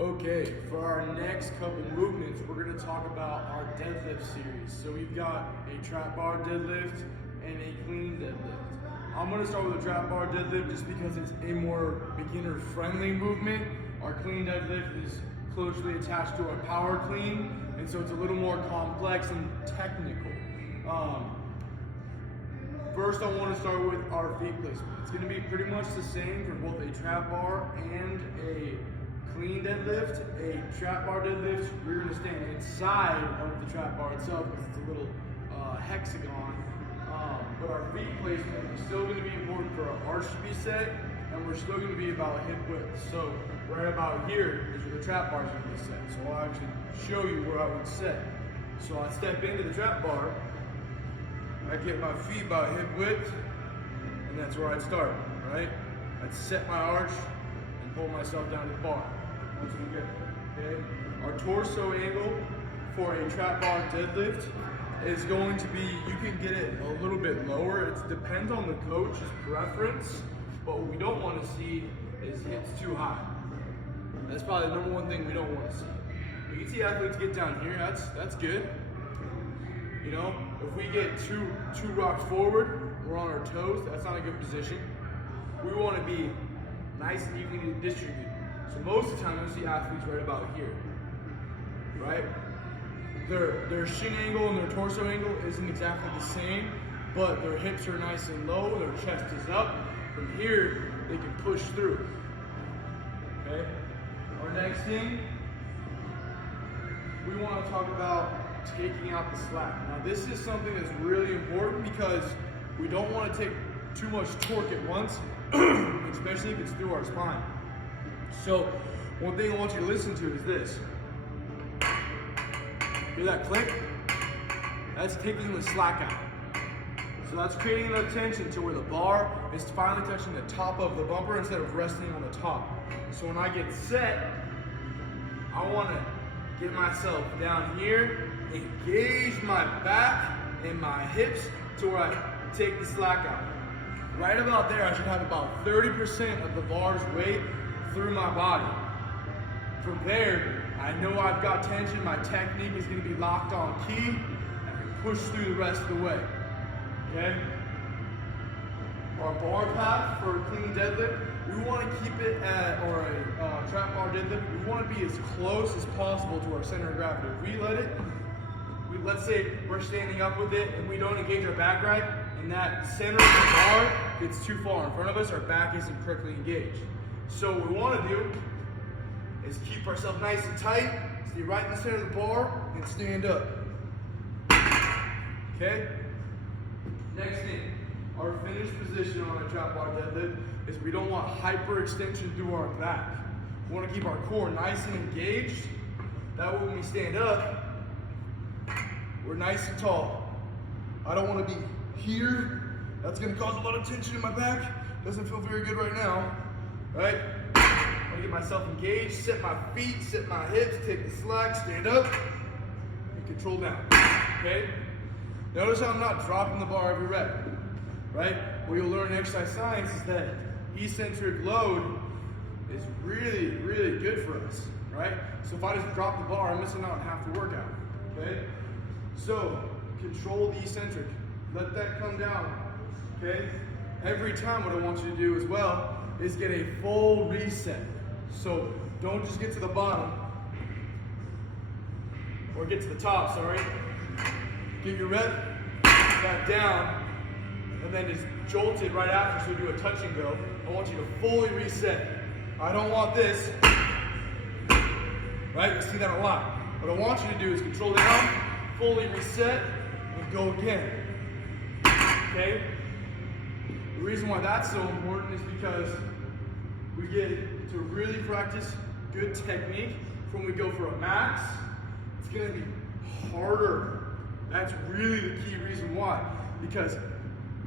Okay, for our next couple movements, we're going to talk about our deadlift series. So we've got a trap bar deadlift and a clean deadlift. I'm going to start with a trap bar deadlift just because it's a more beginner-friendly movement. Our clean deadlift is closely attached to our power clean, and so it's a little more complex and technical. First, I want to start with our feet placement. It's going to be pretty much the same for both a trap bar and a clean deadlift. A trap bar deadlift, we're going to stand inside of the trap bar itself because it's a little hexagon. But our feet placement is still going to be important for our arch to be set, and we're still going to be about hip width. So right about here is where the trap bar is going to be set. So I'll actually show you where I would set. So I step into the trap bar, I get my feet about hip width, and that's where I'd start, right? I'd set my arch and pull myself down to the bar. Once we get, okay? Our torso angle for a trap bar deadlift is going to be, you can get it a little bit lower. It depends on the coach's preference, but what we don't want to see is hips too high. That's probably the number one thing we don't want to see. You can see athletes get down here, that's good. You know, if we get two rocks forward, we're on our toes, that's not a good position. We want to be nice and evenly distributed. So most of the time you'll see athletes right about here, right? Their shin angle and their torso angle isn't exactly the same, but their hips are nice and low, their chest is up. From here, they can push through, okay? Our next thing, we want to talk about taking out the slack. Now this is something that's really important because we don't want to take too much torque at once, especially if it's through our spine. So one thing I want you to listen to is this. Hear that click? That's taking the slack out. So that's creating enough tension to where the bar is finally touching the top of the bumper instead of resting on the top. So when I get set, I want to get myself down here, engage my back and my hips to where I take the slack out. Right about there, I should have about 30% of the bar's weight through my body. From there, I know I've got tension, my technique is going to be locked on key, and I can push through the rest of the way. Okay? Our bar path for a clean deadlift, we want to keep it at, or a trap bar deadlift, we want to be as close as possible to our center of gravity. If we let it, let's say we're standing up with it and we don't engage our back right, and that center of the bar gets too far in front of us, our back isn't correctly engaged. So what we want to do is keep ourselves nice and tight, stay right in the center of the bar, and stand up. Okay? Next thing, our finished position on a trap bar deadlift is we don't want hyperextension through our back. We want to keep our core nice and engaged. That way when we stand up, we're nice and tall. I don't want to be here. That's going to cause a lot of tension in my back. Doesn't feel very good right now. Right? I want to get myself engaged, set my feet, set my hips, take the slack, stand up, and control down. Okay? Notice how I'm not dropping the bar every rep. Right? What you'll learn in exercise science is that eccentric load is really, really good for us. Right? So if I just drop the bar, I'm missing out on half the workout. Okay? So, control the eccentric. Let that come down, okay? Every time what I want you to do as well is get a full reset. So, don't just get to the bottom, or get to the top, sorry. Get your rep, back down, and then just jolt it right after, so we do a touch and go. I want you to fully reset. I don't want this, right? You see that a lot. What I want you to do is control down, fully reset, and go again. Okay? The reason why that's so important is because we get to really practice good technique. When we go for a max, it's going to be harder. That's really the key reason why. Because,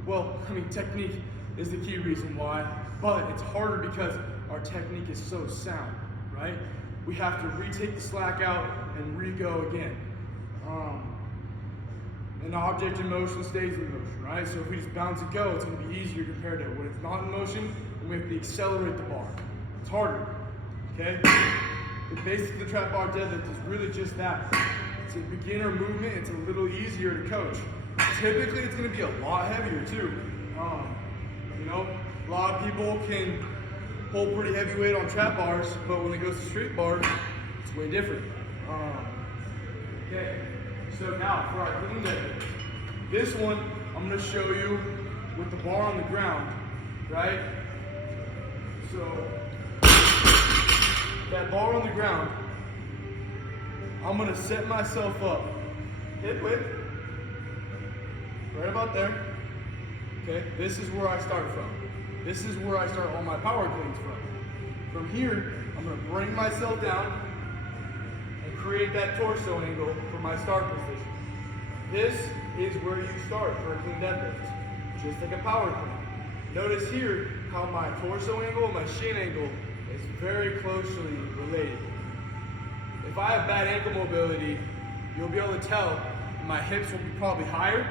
well, I mean, technique is the key reason why, but it's harder because our technique is so sound, right? We have to retake the slack out and re-go again. An object in motion stays in motion, right? So if we just bounce and go, it's going to be easier compared to when it's not in motion, and we have to accelerate the bar. It's harder, okay? the basics of the trap bar deadlift is really just that. It's a beginner movement. It's a little easier to coach. Typically, it's going to be a lot heavier too. You know, a lot of people can pull pretty heavy weight on trap bars, but when it goes to straight bar, it's way different. Okay, so now for our clean deadlift. This one, I'm going to show you with the bar on the ground, right? So, that bar on the ground, I'm going to set myself up hip width, right about there. Okay, this is where I start from. This is where I start all my power cleans from. From here, I'm going to bring myself down and create that torso angle for my start position. This is where you start for a clean deadlift, just like a power clean. Notice here how my torso angle and my shin angle is very closely related. If I have bad ankle mobility, you'll be able to tell my hips will be probably higher.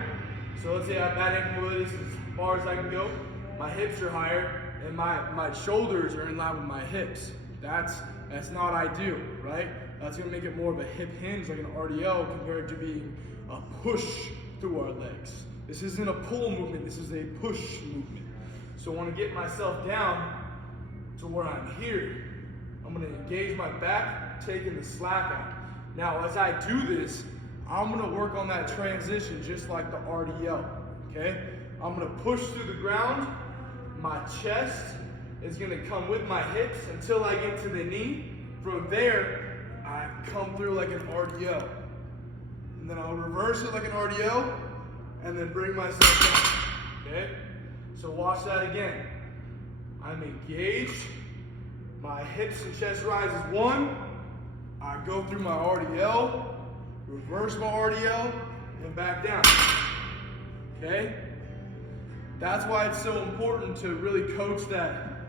So let's say I have bad ankle mobility, as far as I can go, my hips are higher and my shoulders are in line with my hips. That's not ideal, right? That's gonna make it more of a hip hinge like an RDL compared to being a push through our legs. This isn't a pull movement, this is a push movement. So I wanna get myself down to where I'm here. I'm gonna engage my back, taking the slack out. Now, as I do this, I'm gonna work on that transition just like the RDL, okay? I'm gonna push through the ground. My chest is gonna come with my hips until I get to the knee. From there, I come through like an RDL. And then I'll reverse it like an RDL, and then bring myself down, okay? So watch that again. I'm engaged, my hips and chest rise as one, I go through my RDL, reverse my RDL, and back down, okay? That's why it's so important to really coach that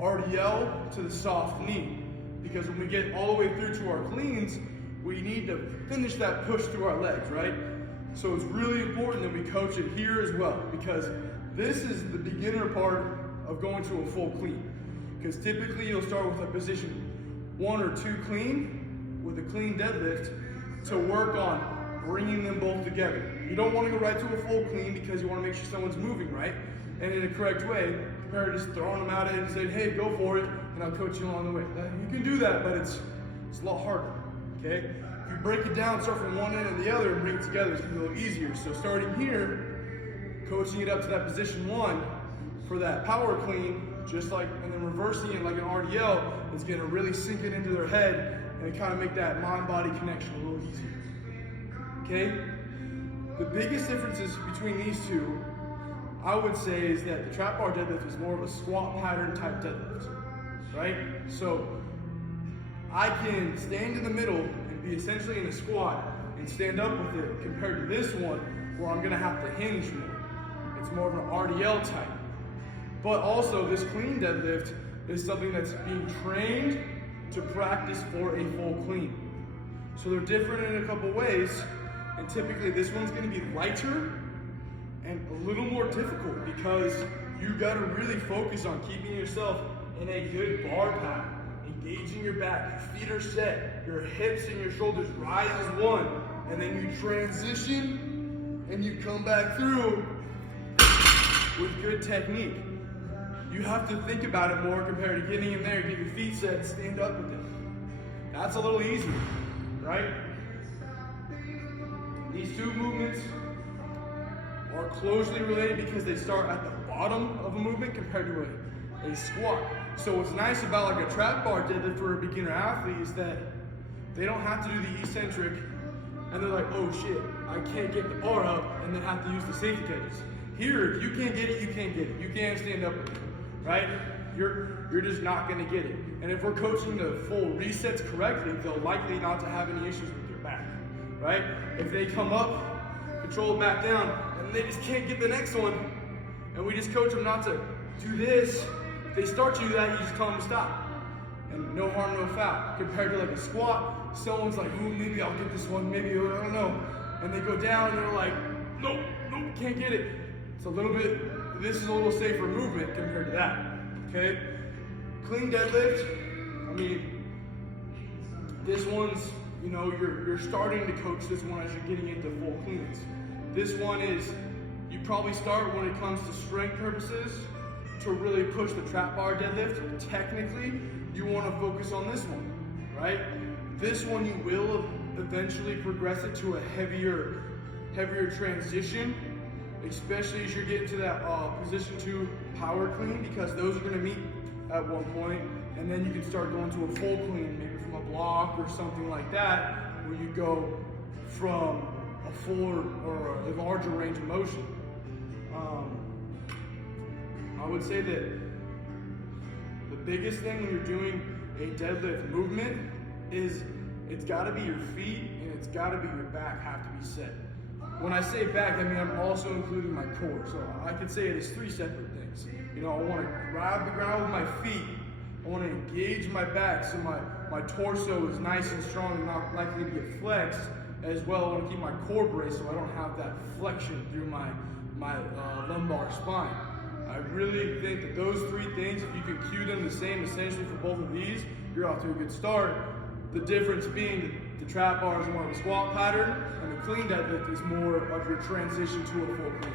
RDL to the soft knee, because when we get all the way through to our cleans, we need to finish that push through our legs, right? So it's really important that we coach it here as well, because this is the beginner part of going to a full clean. Because typically you'll start with a position 1 or 2 clean with a clean deadlift to work on bringing them both together. You don't want to go right to a full clean because you want to make sure someone's moving right and in a correct way, compared to just throwing them out and saying, hey, go for it, and I'll coach you along the way. You can do that, but it's a lot harder, okay? If you break it down, start from one end and the other and bring it together, it's going to be a little easier. So starting here, coaching it up to that position 1 for that power clean, just like, and then reversing it like an RDL is going to really sink it into their head and kind of make that mind-body connection a little easier. Okay? The biggest differences between these two, I would say, is that the trap bar deadlift is more of a squat pattern type deadlift, right? So I can stand in the middle and be essentially in a squat and stand up with it, compared to this one where I'm going to have to hinge more. It's more of an RDL type. But also, this clean deadlift is something that's being trained to practice for a full clean. So they're different in a couple ways, and typically this one's going to be lighter and a little more difficult because you got to really focus on keeping yourself in a good bar pattern, engaging your back, your feet are set, your hips and your shoulders rise as one, and then you transition and you come back through with good technique. You have to think about it more compared to getting in there, get your feet set, and stand up with it. That's a little easier, right? These two movements are closely related because they start at the bottom of a movement compared to a squat. So what's nice about like a trap bar deadlift for a beginner athlete is that they don't have to do the eccentric and they're like, oh shit, I can't get the bar up, and then have to use the safety catches. Here, if you can't get it, you can't get it. You can't stand up with it, right? You're just not gonna get it. And if we're coaching the full resets correctly, they'll likely not to have any issues with their back, right? If they come up, control it back down, and they just can't get the next one, and we just coach them not to do this, if they start to do that, you just tell them to stop. And no harm, no foul. Compared to like a squat, someone's like, ooh, maybe I'll get this one, maybe, I don't know. And they go down and they're like, nope, can't get it. It's a little bit, this is a little safer movement compared to that, okay? Clean deadlift, I mean, This one's, you know, you're starting to coach this one as you're getting into full cleans. This one is, you probably start when it comes to strength purposes to really push the trap bar deadlift. Technically, you want to focus on this one, right? This one you will eventually progress it to a heavier transition, especially as you're getting to that position 2 power clean, because those are going to meet at one point, and then you can start going to a full clean, maybe from a block or something like that, where you go from a fuller or a larger range of motion. I would say that the biggest thing when you're doing a deadlift movement is it's got to be your feet and it's got to be your back have to be set. When I say back, I mean I'm also including my core. So I could say it as 3 separate things. You know, I want to grab the ground with my feet. I want to engage my back so my torso is nice and strong and not likely to get flexed. As well, I want to keep my core braced so I don't have that flexion through my lumbar spine. I really think that those 3 things, if you can cue them the same essentially for both of these, you're off to a good start. The difference being that the trap bar is more of a squat pattern and the clean deadlift is more of your transition to a full clean.